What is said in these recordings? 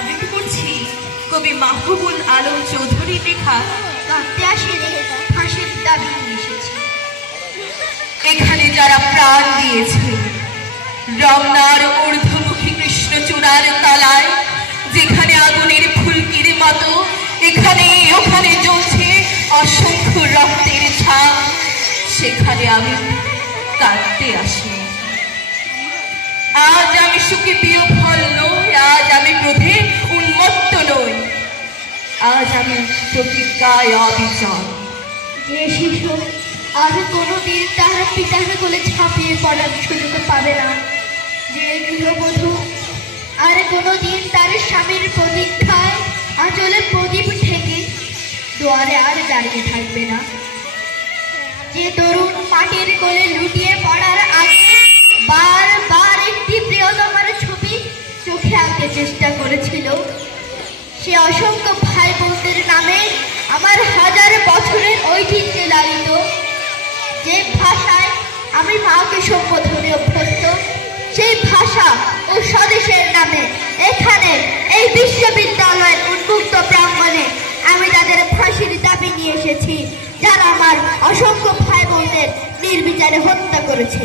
আবৃত্তি করছি কবি মাহবুবুল আলম চৌধুরীর লেখা কাঁদতে আসে ফাঁসির দাবি নিয়ে এসেছি। এখানে যারা প্রাণ দিয়েছে রমনার ঊর্ধ্বমুখী কৃষ্ণচূড়ার তলায়, যেখানে আগুনের ফুলকির মতো এখানে ওখানে জ্বলছে অসংখ্য রক্তের ছাপ, সেখানে আমি কাঁদতে আসি। আজ আমি সুখী প্রিয় ফল নই, আজ আমি ক্রোধে উন্মত্ত নই, আজ আমি প্রতিজ্ঞায় অবিচল। যে শিশু আর কোনোদিন তার পিতার কোলে ঝাঁপিয়ে পড়ার সুযোগ পাবে না, যে গৃহবধূ আর কোনোদিন তার স্বামীর প্রতীক্ষায় আঁচলে প্রদীপ ঠেকে দুয়ারে আর দাঁড়িয়ে থাকবে না, যে তরুণ মাটির কোলে লুটিয়ে পড়ার আগে বারবার একটি প্রিয়তমার ছবি চোখে আঁকতে চেষ্টা করেছিল, সে অসংখ্য ভাই বোনদের নামে আমার হাজার বছরের ঐতিহ্যে লালিত, যে ভাষায় আমি মাকে সম্বোধনে অভ্যস্ত, সেই ভাষা ও স্বদেশের নামে এখানে এই বিশ্ববিদ্যালয়ের উন্মুক্ত প্রাঙ্গণে আমি তাদের ফাঁসির দাবি নিয়ে এসেছি, যারা আমার অসংখ্য ভাই বোনদের নির্বিচারে হত্যা করেছে।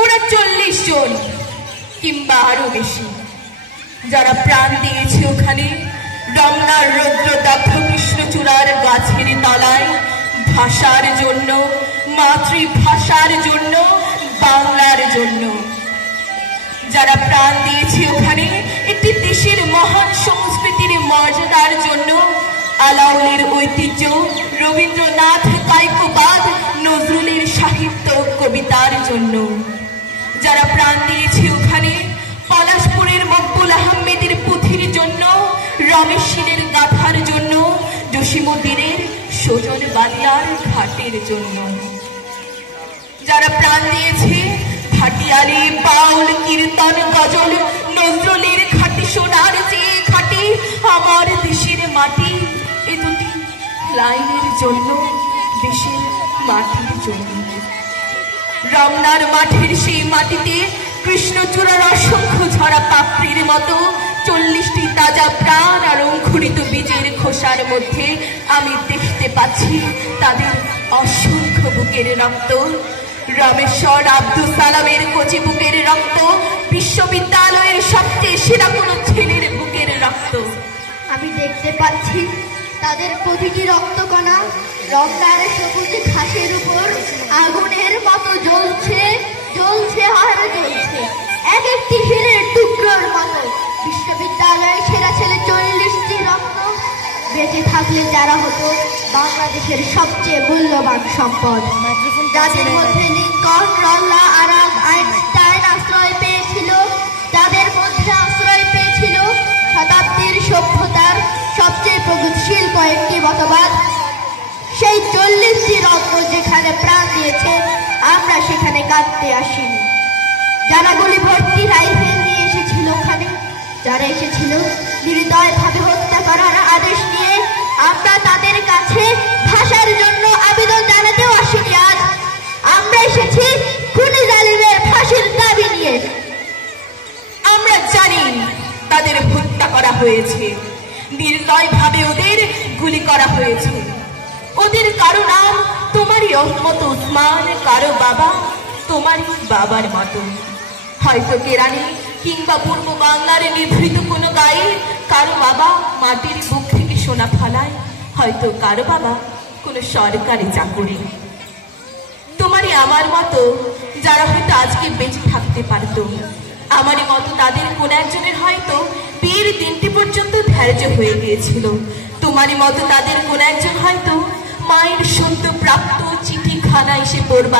39 জন কিংবা আরো বেশি যারা প্রাণ দিয়েছে ওখানে রমনার রৌদ্রদগ্ধ কৃষ্ণচূড়ার গাছের তলায়, ভাষার জন্য, মাতৃভাষার জন্য, বাংলার জন্য, যারা প্রাণ দিয়েছে ওখানে একটি দেশের মহান সংস্কৃতির মর্যাদার জন্য, আলাউলের ঐতিহ্য, রবীন্দ্রনাথ কায়িকবাদ, নজরুলের সাহিত্য কবিতার জন্য, যারা প্রাণ দিয়েছে ওখানে পলাশপুরের মকবুল আহমেদের পুঁথির জন্য, রমেশ শীলের গাথার জন্য, জসীমউদ্দিনের সজন বাংলার ঘাটের জন্য, যারা প্রাণ দিয়েছে ভাটিয়ালি, বাউল, কীর্তন, গজল, নজরুলের খাঁটি সোনার চেয়ে খাঁটি আমার দেশের মাটি, এ দুটি লাইনের জন্য, দেশের মাটির জন্য। রমনার মাঠের সেই মাটিতে কৃষ্ণচূড়ার অসংখ্য ঝরা পাপড়ির মতো 40টি তাজা প্রাণ আর অঙ্কুরিত বীজের খোসার মধ্যে আমি দেখতে পাচ্ছি তাদের অসংখ্য বুকের রক্ত, রমেশ্বর আব্দুল সালামের কচি বুকের রক্ত, বিশ্ববিদ্যালয়ের সবচেয়ে সেরা কোনো ছেলের বুকের রক্ত। আমি দেখতে পাচ্ছি তাদের প্রতিটি রক্তকণা রমনার সবুজ ঘাসের উপর আগুনের মতো জ্বলছে, জ্বলছে আর জ্বলছে, এক একটি হীরের টুকরোর মতো। বিশ্ববিদ্যালয়ের সেরা ছেলে 40টি রক্ত বেঁচে থাকলে যারা হতো বাংলাদেশের সবচেয়ে মূল্যবান সম্পদ, যাদের মধ্যে লিঙ্কন, রল্লা, আরাম, আইনস্টাইন আশ্রয় পেয়েছিল, যাদের মধ্যে আশ্রয় পেয়েছিল শতাব্দীর সভ্যতার সবচেয়ে প্রগতিশীল কয়েকটি মতবাদ, সেই 40টি রত্ন যেখানে প্রাণ দিয়েছে আমরা সেখানে কাঁদতে আসিনি। যারা গুলি ভর্তি রাইফেল নিয়ে এসেছিল ওখানে, যারা এসেছিল নির্দয়ভাবে হত্যা করার আদেশ নিয়ে, আমরা তাদের কাছে ভাষার জন্য আবেদন জানাতেও আসিনি। আজ আমরা এসেছি খুনি জালিমের ফাঁসির দাবি নিয়ে। আমরা জানি তাদের হত্যা করা হয়েছে, নির্দয়ভাবে ওদের গুলি করা হয়েছে। ওদের কারো নাম তোমারই মতো উসমান, কারো বাবা তোমারই বাবার মতো, হয়তো কেরানি কিংবা পূর্ব বাংলার নিভৃত কোনো গায়ে কারো বাবা মাটির বুক থেকে সোনা ফলায়, হয়তো কারো বাবা কোনো সরকারি চাকুরি। তোমারই আমার মতো যারা হয়তো আজকে বেঁচে থাকতে পারতো, আমারই মতো তাদের কোন একজনের হয়তো বিয়ের দিনটি পর্যন্ত ধার্য হয়ে গিয়েছিল, তোমারই মতো তাদের কোন একজন হয়তো মায়ের সদ্য প্রাপ্ত চিঠিখানা এসে পড়বার